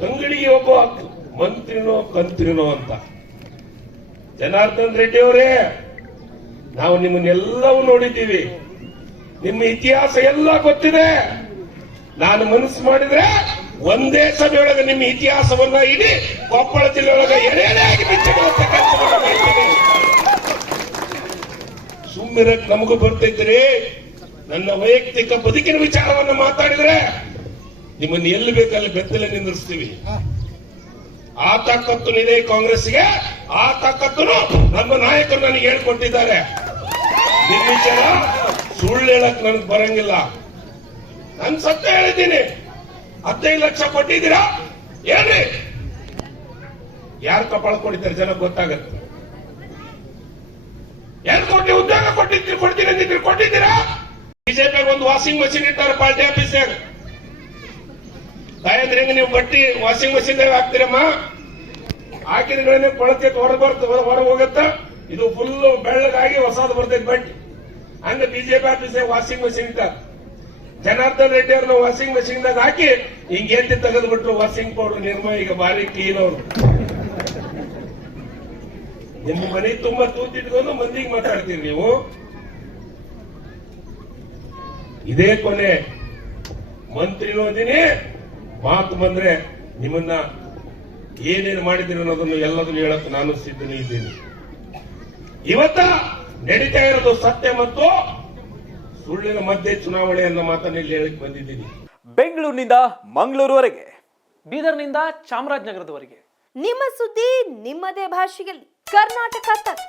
ಕಂಗಡಿಗೆ ಒಬ್ಬ ಮಂತ್ರಿನೋ ಕಂತ್ರಿನೋ ಅಂತ. ಜನಾರ್ದನ್ ರೆಡ್ಡಿ ಅವರೇ, ನಾವು ನಿಮ್ಮನ್ನೆಲ್ಲವೂ ನೋಡಿದ್ದೀವಿ, ನಿಮ್ಮ ಇತಿಹಾಸ ಎಲ್ಲ ಗೊತ್ತಿದೆ. ನಾನು ಮನಸ್ಸು ಮಾಡಿದ್ರೆ ಒಂದೇ ಸಭೆಯೊಳಗೆ ನಿಮ್ಮ ಇತಿಹಾಸವನ್ನ ಇಡೀ ಕೊಪ್ಪಳ ಜಿಲ್ಲೆಯೊಳಗೆ ಎಳೆಯಾಗಿ ಬಿಚ್ಚಿಡುವಂತ ಕೆಲಸ ಮಾಡ್ತೀನಿ. ಸುಮ್ಮಿರಕ್ ನಮಗೂ ಬರ್ತೈತ್ರಿ. ನನ್ನ ವೈಯಕ್ತಿಕ ಬದುಕಿನ ವಿಚಾರವನ್ನು ಮಾತಾಡಿದ್ರೆ ನಿಮ್ಮನ್ನು ಎಲ್ಲಿ ಬೇಕಲ್ಲಿ ಬೆತ್ತಲೆ ನಿಂದಿರಿಸ್ತೀವಿ. ಆ ತಾಕತ್ತು ಇದೆ ಕಾಂಗ್ರೆಸ್ಗೆ, ಆ ತಾಕತ್ತು ನಮ್ಮ ನಾಯಕರು ನನಗೆ ಹೇಳ್ಕೊಟ್ಟಿದ್ದಾರೆ. ನಿಮ್ಮ ವಿಚಾರ ಸುಳ್ಳು ಹೇಳಕ್ ನನಗೆ ಬರಂಗಿಲ್ಲ. ನಾನು ಸತ್ಯ ಹೇಳಿದ್ದೀನಿ. 15 ಲಕ್ಷ ಕೊಟ್ಟಿದ್ದೀರಾ ಏನ್ರಿ? ಯಾರು ಕಪಾಳ ಕೊಟ್ಟಿದ್ದಾರೆ ಜನ ಗೊತ್ತಾಗತ್ತೆ. 2 ಕೋಟಿ ಉದ್ಯೋಗ ಕೊಡ್ತೀನಿ ಅಂದಿದ್ರು, ಕೊಟ್ಟಿದ್ದೀರಾ? ಬಿಜೆಪಿ ಒಂದು ವಾಷಿಂಗ್ ಮಷಿನ್ ಇಟ್ಟಾರ ಪಾರ್ಟಿ ಆಫೀಸ್ನಾಗ. ತಾಯಂದ್ರೆ ಹೆಂಗ ನೀವು ಬಟ್ಟಿ ವಾಷಿಂಗ್ ಮಷಿನ್ ಹಾಕ್ತೀರಮ್ಮ, ಹಾಕಿದ್ರೆ ಕೊಳತೆ ಹೊರಗೆ ಹೋಗತ್ತ, ಇದು ಫುಲ್ ಬೆಳ್ಳಗಾಗಿ ಹೊಸದು ಬರ್ತೈತೆ ಬಟ್ಟಿ. ಹಂಗ ಬಿಜೆಪಿ ಆಫೀಸ್ನಾಗ ವಾಷಿಂಗ್ ಮಷಿನ್ ಇಟ್ಟಾರ. ಜನಾರ್ದನ್ ರೆಡ್ಡಿ ಅವ್ರನ್ನ ವಾಷಿಂಗ್ ಮಷಿನ್ ದಾಗ ಹಾಕಿ ಹಿಂಗೆ ಎತ್ತಿ ತೆಗೆದು ಬಿಟ್ರು. ವಾಷಿಂಗ್ ಪೌಡರ್ ನಿರ್ಮ ಈಗ ಭಾರಿ ಕ್ಲೀನ್ ಅವರು. ನಿಮ್ಮ ಮನೆ ತುಂಬಾ ತೂತಿಟ್ಕೊಂಡು ಮಂದಿಗೆ ಮಾತಾಡ್ತೀರಿ ನೀವು. ಇದೇ ಕೊನೆ ಮಂತ್ರಿನೂ ಅದೀನಿ. ಮಾತು ಬಂದ್ರೆ ನಿಮ್ಮನ್ನ ಏನೇನು ಮಾಡಿದಿರಿ ಅನ್ನೋದನ್ನು ಎಲ್ಲದನ್ನು ಹೇಳಕ್ ನಾನು ಸಿದ್ಧನೇ ಇದ್ದೀನಿ. ಇವತ್ತ ನಡೀತಾ ಇರೋದು ಸತ್ಯ ಮತ್ತು ಸುಳ್ಳಿನ ಮಧ್ಯೆ ಚುನಾವಣೆ ಅನ್ನೋ ಮಾತನ್ನ ಇಲ್ಲಿ ಹೇಳಕ್ ಬಂದಿದ್ದೀನಿ. ಬೆಂಗಳೂರಿನಿಂದ ಮಂಗಳೂರುವರೆಗೆ, ಬೀದರ್ನಿಂದ ಚಾಮರಾಜನಗರದವರೆಗೆ ನಿಮ್ಮ ಸುದ್ದಿ ನಿಮ್ಮದೇ ಭಾಷೆಯಲ್ಲಿ. ಕರ್ನಾಟಕ ತಕ್.